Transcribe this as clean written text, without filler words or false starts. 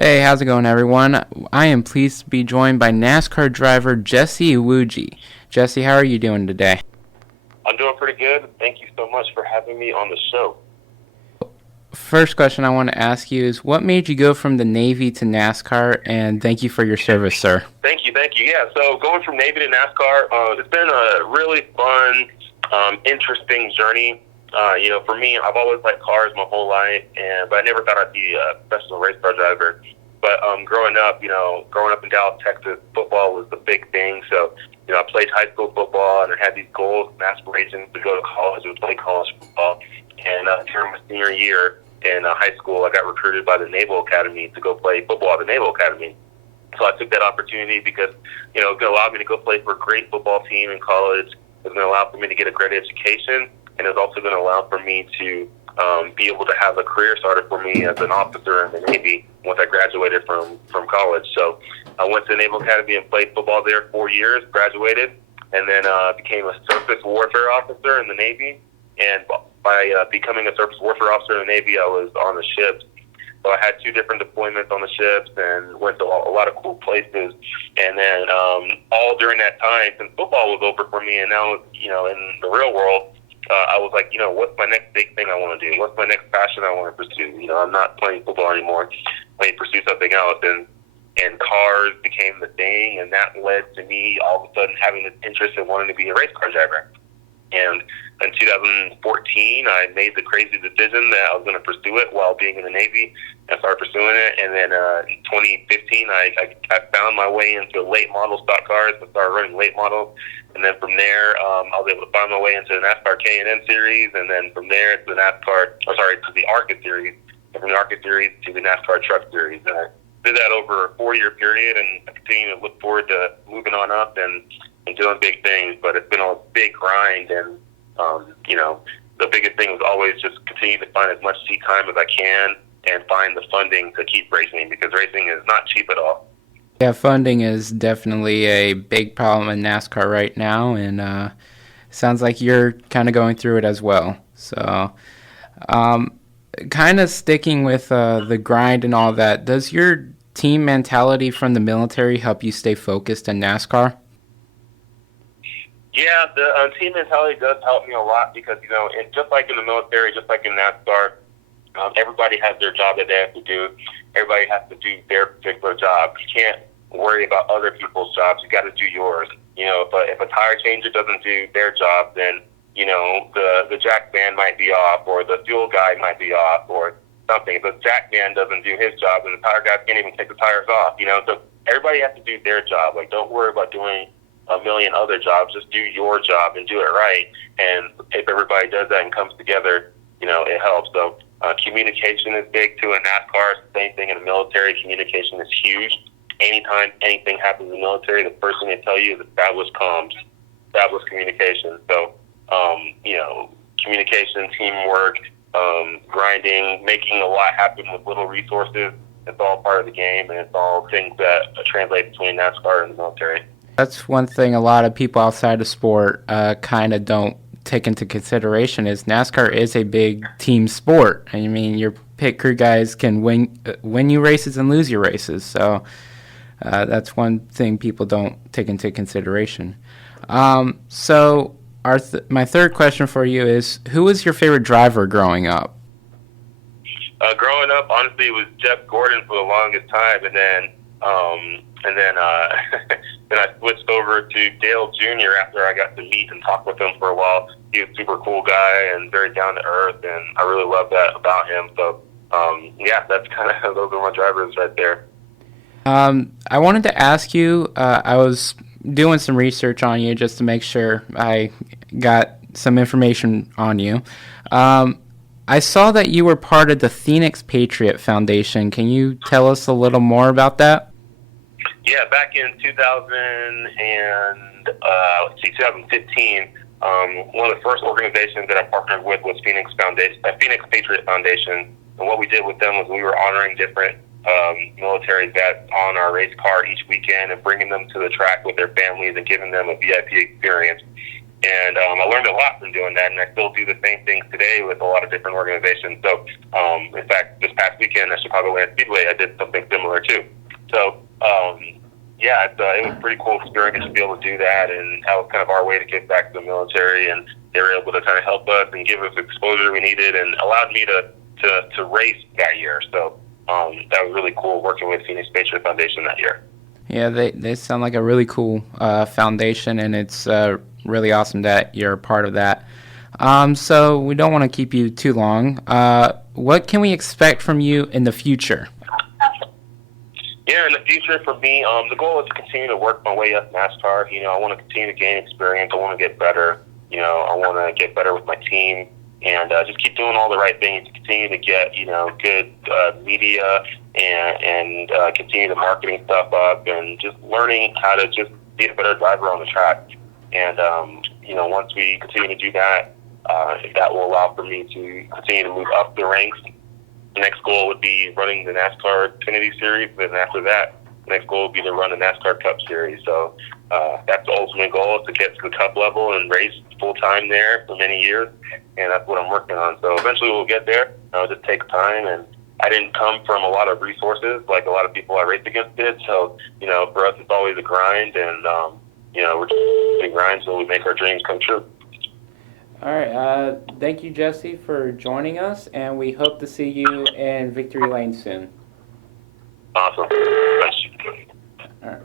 Hey, how's it going, everyone? I am pleased to be joined by NASCAR driver Jesse Iwuji. Jesse, how are you doing today? I'm doing pretty good. Thank you so much for having me on the show. First question I want to ask you is what made you go from the Navy to NASCAR, and thank you for your service, sir. Thank you. Yeah, so going from Navy to NASCAR, it's been a really fun, interesting journey. For me, I've always liked cars my whole life, but I never thought I'd be a professional race car driver. But growing up in Dallas, Texas, football was the big thing. So, I played high school football, and I had these goals and aspirations to go to college and play college football. And during my senior year in high school, I got recruited by the Naval Academy to go play football at the Naval Academy. So I took that opportunity because, it was going to allow me to go play for a great football team in college. It was going to allow for me to get a great education, and it was also going to allow for me to be able to have a career started for me as an officer in the Navy once I graduated from college. So I went to the Naval Academy and played football there 4 years, graduated, and then became a surface warfare officer in the Navy. And by becoming a surface warfare officer in the Navy, I was on the ships. So I had two different deployments on the ships and went to a lot of cool places. And then all during that time, since football was over for me, and now in the real world, I was like, what's my next big thing I want to do? What's my next passion I want to pursue? I'm not playing football anymore. I need to pursue something else. And cars became the thing, and that led to me all of a sudden having this interest in wanting to be a race car driver. And in 2014, I made the crazy decision that I was going to pursue it while being in the Navy and started pursuing it. And then in 2015, I found my way into late model stock cars and started running late models. And then from there, I was able to find my way into the NASCAR K&N series. And then from there to to the ARCA series. And from the ARCA series to the NASCAR Truck series. And I did that over a 4-year period, and I continue to look forward to moving on up and doing big things, but it's been a big grind, and the biggest thing was always just continue to find as much seat time as I can and find the funding to keep racing, because racing is not cheap at all. Yeah, funding is definitely a big problem in NASCAR right now, and sounds like you're kind of going through it as well. So, kind of sticking with the grind and all that, does your team mentality from the military help you stay focused in NASCAR? Yeah, the team mentality does help me a lot because, just like in the military, just like in NASCAR, everybody has their job that they have to do. Everybody has to do their particular job. You can't worry about other people's jobs. You got to do yours. If a tire changer doesn't do their job, then, the jack man might be off, or the fuel guy might be off, or something. If the jack man doesn't do his job, then the tire guy can't even take the tires off, So everybody has to do their job. Like, don't worry about doing a million other jobs. Just do your job and do it right. And if everybody does that and comes together, it helps. So communication is big too in NASCAR. It's the same thing in the military. Communication is huge. Anytime anything happens in the military, the first thing they tell you is establish comms, establish communication. So, communication, teamwork, grinding, making a lot happen with little resources. It's all part of the game, and it's all things that translate between NASCAR and the military. That's one thing a lot of people outside of sport kind of don't take into consideration is NASCAR is a big team sport. I mean, your pit crew guys can win you races and lose you races. So that's one thing people don't take into consideration. So my third question for you is, who was your favorite driver growing up? Growing up, honestly, it was Jeff Gordon for the longest time, and then then I switched over to Dale Jr. after I got to meet and talk with him for a while. He was a super cool guy and very down to earth, and I really love that about him. So, that's kind of those are my drivers right there. I wanted to ask you, I was doing some research on you just to make sure I got some information on you. I saw that you were part of the Phoenix Patriot Foundation. Can you tell us a little more about that? Yeah, back in 2015, one of the first organizations that I partnered with was Phoenix Patriot Foundation. And what we did with them was we were honoring different military vets on our race car each weekend and bringing them to the track with their families and giving them a VIP experience. And I learned a lot from doing that, and I still do the same things today with a lot of different organizations. So, in fact, this past weekend at Chicagoland Speedway, I did something similar too. So, yeah, it was a pretty cool experience to be able to do that, and that was kind of our way to give back to the military, and they were able to kind of help us and give us exposure we needed, and allowed me to race that year. So that was really cool working with Phoenix Patriot Foundation that year. Yeah, they sound like a really cool foundation, and it's really awesome that you're a part of that. So we don't want to keep you too long. What can we expect from you in the future? Yeah, in the future for me, the goal is to continue to work my way up NASCAR. You know, I want to continue to gain experience. I want to get better. You know, I want to get better with my team, and just keep doing all the right things to continue to get, you know, good media and continue the marketing stuff up, and just learning how to just be a better driver on the track. And, you know, once we continue to do that, that will allow for me to continue to move up the ranks. The next goal would be running the NASCAR Xfinity Series, and after that, the next goal would be to run the NASCAR Cup Series. So that's the ultimate goal, is to get to the Cup level and race full-time there for many years, and that's what I'm working on. So eventually we'll get there. It'll just take time, and I didn't come from a lot of resources like a lot of people I raced against did. So, you know, for us it's always a grind, and, you know, we're just a grind so we make our dreams come true. All right. Thank you, Jesse, for joining us, and we hope to see you in Victory Lane soon. Awesome. All right.